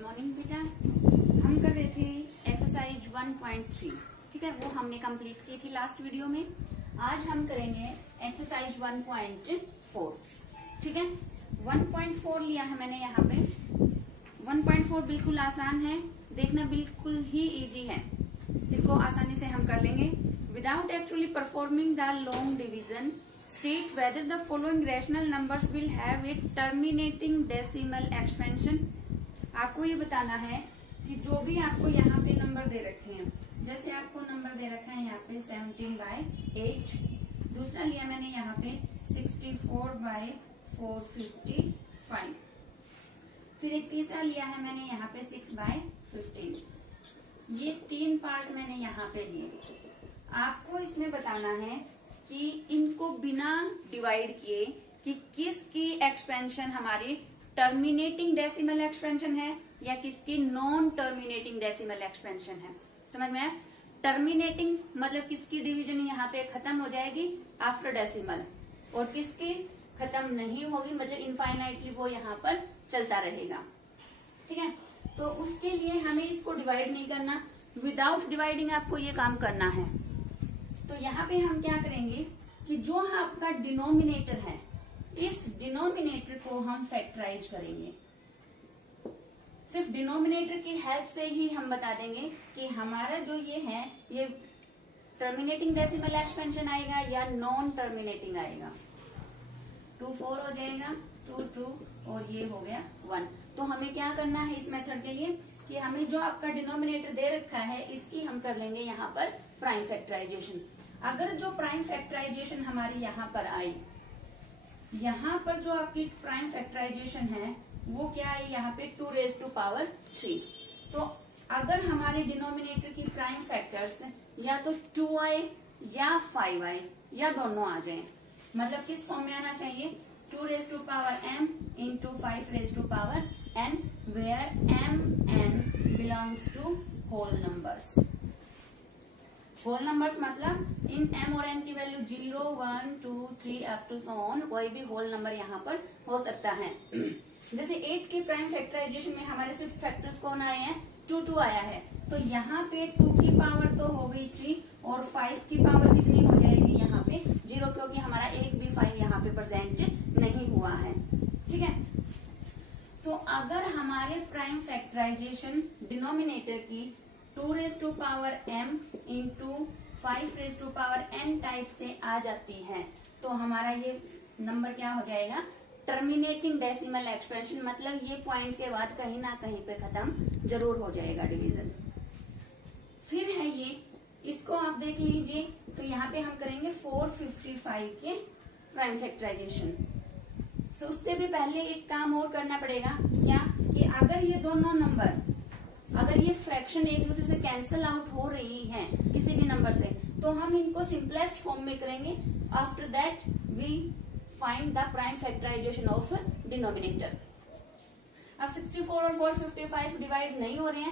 Good morning बेटा। हम कर रहे थे एक्सरसाइज 1.3, ठीक है, वो हमने कंप्लीट की थी लास्ट वीडियो में। आज हम करेंगे एक्सरसाइज 1.4, ठीक है। 1.4 लिया है मैंने यहाँ पे। 1.4 बिल्कुल आसान है, देखना बिल्कुल ही इजी है, इसको आसानी से हम कर लेंगे। Without actually performing the long division, state whether the following rational numbers will have a terminating decimal expansion। आपको ये बताना है कि जो भी आपको यहाँ पे नंबर दे रखे हैं, जैसे आपको नंबर दे रखा है यहाँ पे 17/8, दूसरा लिया मैंने यहाँ पे 64/455, फिर एक तीसरा लिया है मैंने यहाँ पे 6/15। ये तीन पार्ट मैंने यहाँ पे लिए। आपको इसमें बताना है कि इनको बिना डिवाइड किए कि किसकी एक्सपेंशन हमारी टर्मिनेटिंग डेसिमल एक्सपेंशन है या किसकी नॉन टर्मिनेटिंग डेसिमल एक्सपेंशन है। समझ में आया? टर्मिनेटिंग मतलब किसकी डिवीजन यहाँ पे खत्म हो जाएगी आफ्टर डेसिमल, और किसकी खत्म नहीं होगी मतलब इनफाइनाइटली वो यहाँ पर चलता रहेगा, ठीक है। तो उसके लिए हमें इसको डिवाइड नहीं करना, विदाउट डिवाइडिंग आपको ये काम करना है। तो यहाँ पे हम क्या करेंगे कि जो आपका डिनोमिनेटर है, इस डिनोमिनेटर को हम फैक्टराइज करेंगे। सिर्फ डिनोमिनेटर की हेल्प से ही हम बता देंगे कि हमारा जो ये है ये टर्मिनेटिंग डेसिमल एक्सपेंशन आएगा या नॉन टर्मिनेटिंग आएगा। 2 4 हो जाएगा, 2 2 और ये हो गया 1। तो हमें क्या करना है इस मेथड के लिए कि हमें जो आपका डिनोमिनेटर दे रखा है इसकी हम कर लेंगे यहाँ पर प्राइम फैक्टराइजेशन। अगर जो प्राइम फैक्टराइजेशन हमारी यहाँ पर आई, यहाँ पर जो आपकी प्राइम फैक्टराइजेशन है वो क्या है यहाँ पे 2⁻³ तो अगर हमारे डिनोमिनेटर की प्राइम फैक्टर्स या तो 2 आए या 5 आए या दोनों आ जाए, मतलब किस फॉर्म में आना चाहिए 2⁻m into 5⁻n where mn belongs to whole numbers। Whole numbers मतलब इन m और n की value 0 1 2 3 up to so on, कोई भी होल नंबर यहाँ पर हो सकता है। जैसे 8 की प्राइम फैक्टराइजेशन में हमारे सिर्फ फैक्टर्स कौन आए हैं 2 2 आया है, तो यहाँ पे 2 की पावर तो हो गई 3 और 5 की पावर कितनी हो जाएगी यहाँ पे 0, क्योंकि हमारा एक भी 5 यहाँ पे प्रेजेंट नहीं हुआ है, ठीक है। तो अगर हमारे प्राइम फैक्टराइजेशन डिनोमिनेटर की 2⁻m into 5⁻n टाइप से आ जाती है तो हमारा ये नंबर क्या हो जाएगा टर्मिनेटिंग डेसिमल एक्सपेंशन, मतलब ये पॉइंट के बाद कहीं ना कहीं पे खत्म जरूर हो जाएगा डिवीजन। फिर है ये, इसको आप देख लीजिए। तो यहाँ पे हम करेंगे 455 के प्राइम फैक्टराइजेशन। तो उससे भी पहले एक काम और करना पड़ेगा, क्या कि अगर ये दोनों नंबर, अगर ये फ्रैक्शन एक दूसरे से कैंसल आउट हो रही है किसी भी नंबर से, तो हम इनको सिंपलेस्ट फॉर्म में करेंगे। After that we find the prime factorization of denominator. अब 64 और 455 डिवाइड नहीं हो रहे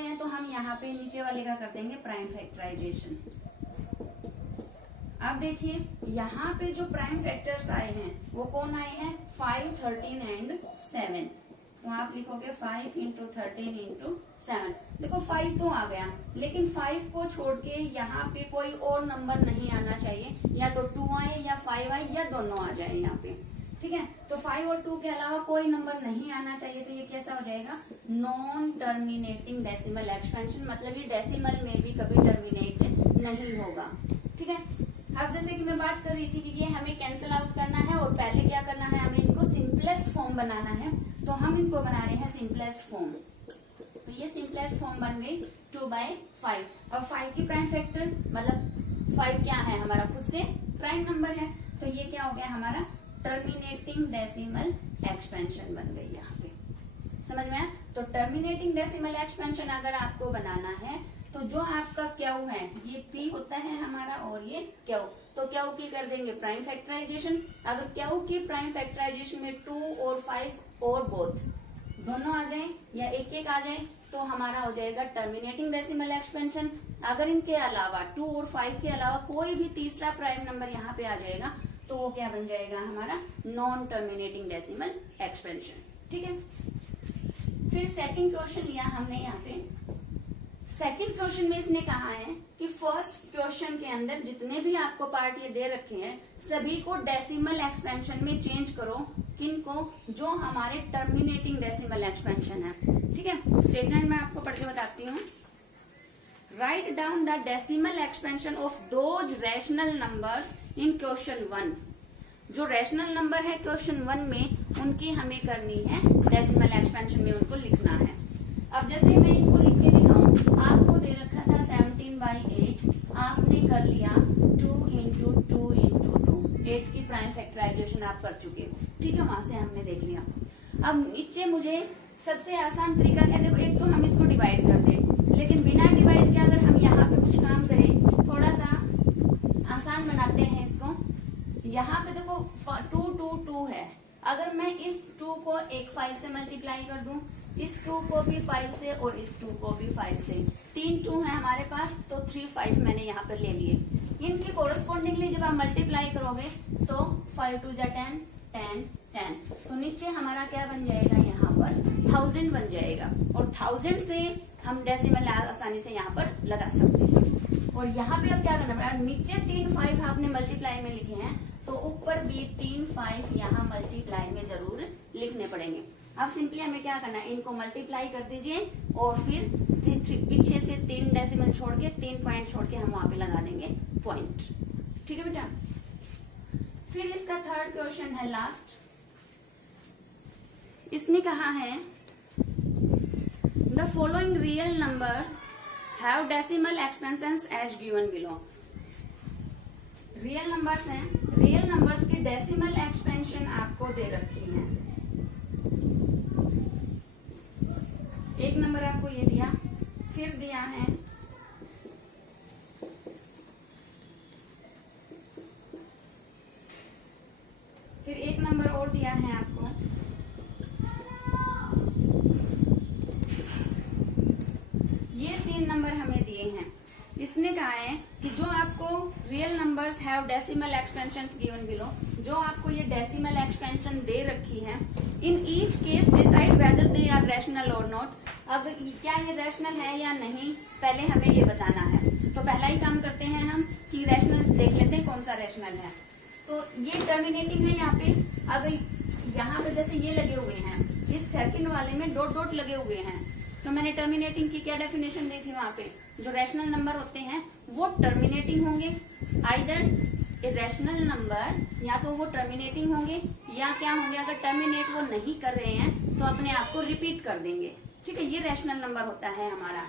हैं तो हम यहाँ पे नीचे वाले का कर देंगे प्राइम फैक्टराइजेशन। अब देखिए यहाँ पे जो प्राइम फैक्टर्स आए हैं वो कौन आए हैं 5 13 एंड 7। तो आप लिखोगे 5 into 13 into 7। देखो 5 तो आ गया, लेकिन 5 को छोड़ के यहाँ पे कोई और नंबर नहीं आना चाहिए, या तो 2 आए या 5 आए या दोनों आ जाए यहाँ पे, ठीक है। तो 5 और 2 के अलावा कोई नंबर नहीं आना चाहिए, तो ये कैसा हो जाएगा नॉन टर्मिनेटिंग डेसिमल एक्सपेंशन, मतलब ये डेसिमल में भी कभी टर्मिनेट नहीं होगा, ठीक है। अब जैसे कि मैं बात कर रही थी कि ये हमें कैंसिल आउट करना है और पहले क्या करना है हमें इनको सिंपलेस्ट फॉर्म बनाना है, तो हम इनको बना रहे हैं सिंपलेस्ट फॉर्म। तो ये सिंपलेस्ट फॉर्म बन गई 2/5। और 5 की प्राइम फैक्टर मतलब 5 क्या है हमारा खुद से प्राइम नंबर है, तो ये क्या हो गया हमारा टर्मिनेटिंग डेसिमल एक्सपेंशन बन गई यहाँ पे। समझ में आया? तो टर्मिनेटिंग डेसिमल एक्सपेंशन अगर आपको बनाना है तो जो आपका क्यू है ये p होता है हमारा और ये क्यू, तो क्यू की कर देंगे प्राइम फैक्टराइजेशन। अगर क्यू की प्राइम फैक्टराइजेशन में 2 और 5 और बोथ दोनों आ जाए या एक एक आ जाए तो हमारा हो जाएगा टर्मिनेटिंग डेसिमल एक्सपेंशन। अगर इनके अलावा 2 और 5 के अलावा कोई भी तीसरा प्राइम नंबर यहाँ पे आ जाएगा तो वो क्या बन जाएगा हमारा नॉन टर्मिनेटिंग डेसिमल एक्सपेंशन, ठीक है। फिर सेकंड क्वेश्चन लिया हमने यहाँ पे। सेकंड क्वेश्चन में इसने कहा है कि फर्स्ट क्वेश्चन के अंदर जितने भी आपको पार्ट ये दे रखे हैं सभी को डेसिमल एक्सपेंशन में चेंज करो। किनको? जो हमारे टर्मिनेटिंग डेसिमल एक्सपेंशन है। ठीक है, स्टेटमेंट मैं आपको पढ़ के बताती हूँ। Write down the decimal expansion of those rational numbers in question 1। जो रैशनल नंबर है क्वेश्चन 1 में उनकी हमें करनी है डेसिमल एक्सपेंशन में, उनको लिखना है। अब जैसे मैं इनको लिख के दिखाऊं, आपको दे रखा था 17/8, आपने कर लिया 2 × 2 × 2, 8 की प्राइम फैक्टराइजेशन आप कर चुके हो। ठीक है, वहां से हमने देख लिया। अब नीचे मुझे सबसे आसान तरीका क्या, देखो एक तो हम इसको डिवाइड कर दें, लेकिन बिना डिवाइड के अगर हम यहाँ पे कुछ काम करें, थोड़ा सा आसान बनाते हैं इसको। यहाँ पे देखो 2 2 2 है, अगर मैं इस 2 को एक 5 से मल्टीप्लाई कर दूं, इस 2 को भी 5 से और इस 2 को भी 5 से, 3 2 है हमारे पास, तो 3 5 मैंने यहाँ पर ले लिए। इनकी कोरस्पॉन्डिंगली जब आप मल्टीप्लाई करोगे तो 5 2 जा 10 10 10, तो नीचे हमारा क्या बन जाएगा, यहाँ पर 1000 बन जाएगा। और 1000 से हम डेसिमल आसानी से यहाँ पर लगा सकते हैं। और यहाँ पे अब क्या करना पड़ेगा, नीचे 3 5 आपने मल्टीप्लाई में लिखे हैं, तो ऊपर भी 3 5 यहाँ मल्टीप्लाई में जरूर लिखने पड़ेंगे। अब सिंपली हमें क्या करना है, इनको मल्टीप्लाई कर दीजिए और फिर पीछे से 3 डेसिमल छोड़ के 3 पॉइंट छोड़ के हम वहां पे लगा देंगे पॉइंट। ठीक है बेटा। फिर इसका थर्ड क्वेश्चन है लास्ट। इसने कहा है the following real number have decimal expansions as given below. Real numbers हैं, रियल नंबर्स की डेसिमल एक्सपेंशन आपको दे रखी है। एक नंबर आपको ये दिया, फिर दिया है फिर एक नंबर और दिया है आपको, ये 3 नंबर हमें दिए हैं। इसने कहा है कि जो आपको real numbers have decimal expansions given below, जो आपको ये डेसिमल एक्सपेंशन दे रखी है, in each case decide whether they are rational और नॉट। अब क्या ये रैशनल है या नहीं, पहले हमें ये बताना है। तो पहला ही काम करते हैं हम कि रैशनल देख लेते हैं कौन सा रैशनल है। तो ये टर्मिनेटिंग है यहाँ पे, अगर यहाँ पे जैसे ये लगे हुए हैं, इस सेकंड वाले में डॉट डॉट लगे हुए हैं, तो मैंने टर्मिनेटिंग की क्या डेफिनेशन दी थी वहां पे, जो रैशनल नंबर होते हैं वो टर्मिनेटिंग होंगे। आइदर रैशनल नंबर या तो वो टर्मिनेटिंग होंगे या क्या होंगे, अगर टर्मिनेट वो नहीं कर रहे हैं तो अपने आप को रिपीट कर देंगे। ठीक है, ये रैशनल नंबर होता है हमारा।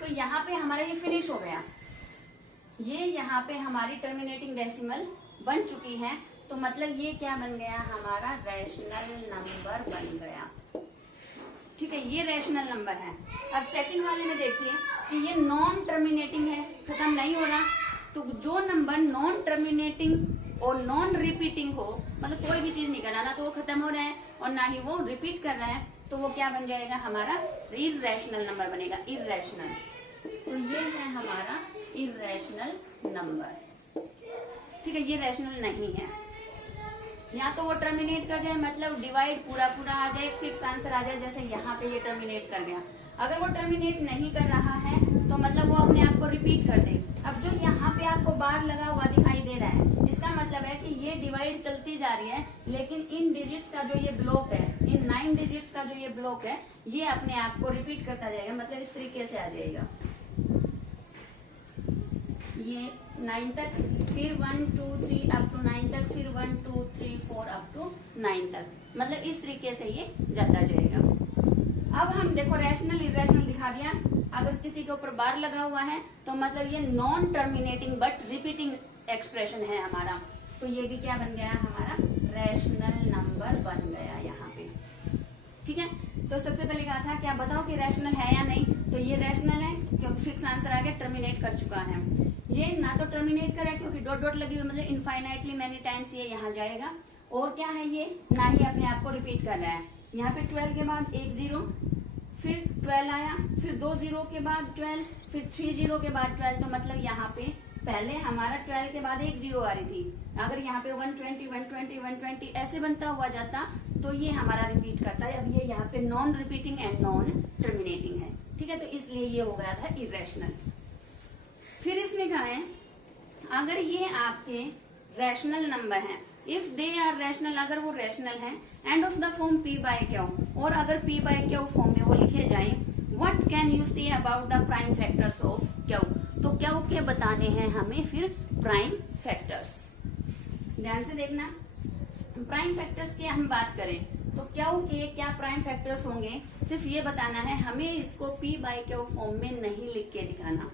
तो यहाँ पे हमारा ये फिनिश हो गया, ये यहाँ पे हमारी टर्मिनेटिंग डेसिमल बन चुकी है। तो मतलब ये क्या बन गया, हमारा रैशनल नंबर बन गया। ठीक है, ये रैशनल नंबर है। अब सेकंड वाले में देखिए कि ये नॉन टर्मिनेटिंग है, खत्म नहीं हो रहा। तो जो नंबर नॉन टर्मिनेटिंग और नॉन रिपीटिंग हो, मतलब कोई भी चीज नहीं कर रहा, ना तो वो खत्म हो रहा है और ना ही वो रिपीट कर रहा है, तो वो क्या बन जाएगा, हमारा इर्रेशनल नंबर बनेगा, इर्रेशनल। तो ये है हमारा इर्रेशनल नंबर। ठीक है, ये रैशनल नहीं है। या तो वो टर्मिनेट कर जाए, मतलब डिवाइड पूरा पूरा आ जाए, फिक्स आंसर आ जाए, जैसे यहाँ पे ये टर्मिनेट कर गया। अगर वो टर्मिनेट नहीं कर रहा है तो मतलब वो अपने आप को रिपीट कर दे। अब जो यहाँ पे आपको बार लगा हुआ दिखाई दे रहा है, इसका मतलब है कि ये डिवाइड चलती जा रही है, लेकिन इन डिजिट्स का जो ये ब्लॉक है, इन 9 डिजिट्स का जो ये ब्लॉक है, ये अपने आप को रिपीट करता जाएगा, मतलब इस तरीके से आ जाएगा। ये 9 तक, फिर 1 2 3 अप टू 9 तक, फिर 1 2 3 4 अप टू 9 तक, मतलब इस तरीके से ये जाता जाएगा। अब हम देखो रैशनल इरेशनल दिखा दिया। अगर किसी के ऊपर बार लगा हुआ है तो मतलब ये non terminating but repeating expression है हमारा, तो ये भी क्या बन गया, हमारा रैशनल नंबर बन गया यहाँ पे। ठीक है, तो सबसे पहले कहा था क्या बताओ कि रैशनल है या नहीं, तो ये रैशनल है क्योंकि फिक्स आंसर आ गया, टर्मिनेट कर चुका है। ये ना तो टर्मिनेट करे क्योंकि डॉट डॉट लगी हुई, मतलब इनफाइनाइटली मैनी टाइम्स ये यहाँ जाएगा, और क्या है ये ना ही अपने आप को रिपीट कर रहा है। यहाँ पे 12 के बाद 1 0, फिर 12 आया, फिर 2 0 के बाद 12, फिर 3 0 के बाद 12, तो मतलब यहाँ पे पहले हमारा 12 के बाद एक 0 आ रही थी, अगर यहाँ पे 120 120 120 ऐसे बनता हुआ जाता तो ये हमारा रिपीट करता है। अब ये यहाँ पे non repeating and non terminating है, ठीक है, तो इसलिए ये हो गया था इरेशनल। फिर इसने कहा है अगर ये आपके रैशनल नंबर हैं, इफ दे आर रैशनल, अगर वो रैशनल हैं, and of the form p by q, और अगर p बाय क्यू फॉर्म में वो लिखे जाए, what can you say about the prime factors of Q, तो क्यू के बताने हैं हमें फिर प्राइम फैक्टर्स। ध्यान से देखना, प्राइम फैक्टर्स की हम बात करें तो क्यू के क्या प्राइम फैक्टर्स होंगे, सिर्फ ये बताना है हमें, इसको p बाय क्यू फॉर्म में नहीं लिख के दिखाना।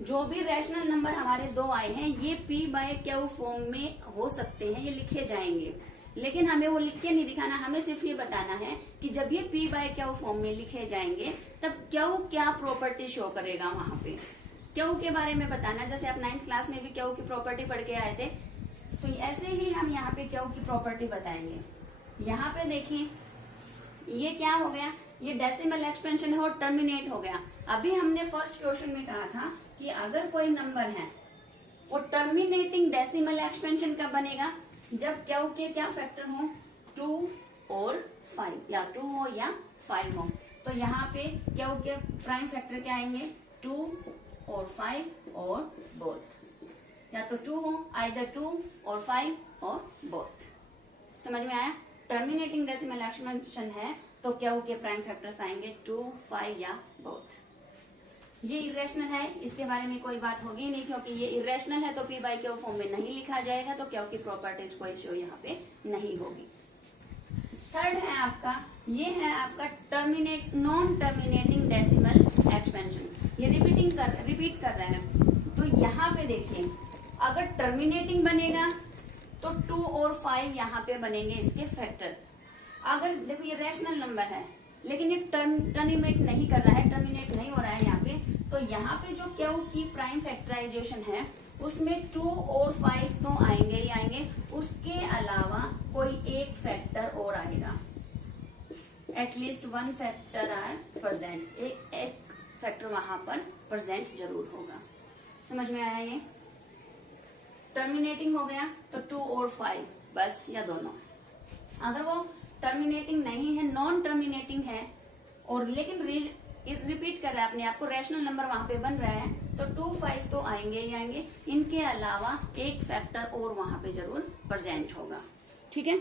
जो भी रैशनल नंबर हमारे 2 आए हैं ये p बाय क्यू फॉर्म में हो सकते हैं, ये लिखे जाएंगे, लेकिन हमें वो लिख के नहीं दिखाना, हमें सिर्फ ये बताना है कि जब ये p बाय क्यू फॉर्म में लिखे जाएंगे तब क्यू क्या प्रॉपर्टी शो करेगा वहां पे, क्यू के बारे में बताना। जैसे आप 9th क्लास में भी क्यू की प्रॉपर्टी पढ़ के आए थे, तो ऐसे ही हम यहाँ पे क्यू की प्रॉपर्टी बताएंगे। यहाँ पे देखिए ये क्या हो गया, ये डेसिमल एक्सपेंशन है और टर्मिनेट हो गया। अभी हमने फर्स्ट क्वेश्चन में कहा था कि अगर कोई नंबर है वो टर्मिनेटिंग डेसिमल एक्सपेंशन कब बनेगा, जब क्यू के क्या फैक्टर हो, 2 और 5, या 2 हो या 5 हो। तो यहाँ पे क्यू के प्राइम फैक्टर क्या आएंगे, 2 और 5 और बोथ, या तो 2 हो, आइदर 2 और 5 और बोथ। समझ में आया, टर्मिनेटिंग डेसिमल एक्सपेंशन है तो क्यू के प्राइम फैक्टर्स आएंगे 2, 5 या बोथ। ये इरेशनल है, इसके बारे में कोई बात होगी नहीं, क्योंकि ये इरेशनल है तो p बाय क्यू फॉर्म में नहीं लिखा जाएगा, तो क्यू की प्रॉपर्टीज कोई शो यहाँ पे नहीं होगी। थर्ड है आपका, ये है आपका नॉन टर्मिनेटिंग डेसिमल एक्सपेंशन, ये रिपीट कर रहा है। तो यहाँ पे देखिए अगर टर्मिनेटिंग बनेगा तो 2 और 5 यहाँ पे बनेंगे इसके फैक्टर। अगर देखो ये रैशनल नंबर है लेकिन ये टर्मिनेट नहीं कर रहा है, टर्मिनेट नहीं हो रहा है यहाँ पे, तो यहाँ पे जो क्यू की प्राइम फैक्टराइजेशन है उसमें 2 और 5 तो आएंगे ही आएंगे, उसके अलावा कोई एक फैक्टर और आएगा, एटलीस्ट 1 फैक्टर आर प्रेजेंट, एक फैक्टर वहां पर प्रेजेंट जरूर होगा। समझ में आया, ये टर्मिनेटिंग हो गया तो 2 और 5 बस, या दोनों। अगर वो टर्मिनेटिंग नहीं है, नॉन टर्मिनेटिंग है, और लेकिन रिपीट कर रहा है अपने आप को, रैशनल नंबर वहां पे बन रहा है, तो 2, 5 तो आएंगे ही आएंगे, इनके अलावा एक फैक्टर और वहां पे जरूर प्रेजेंट होगा, ठीक है।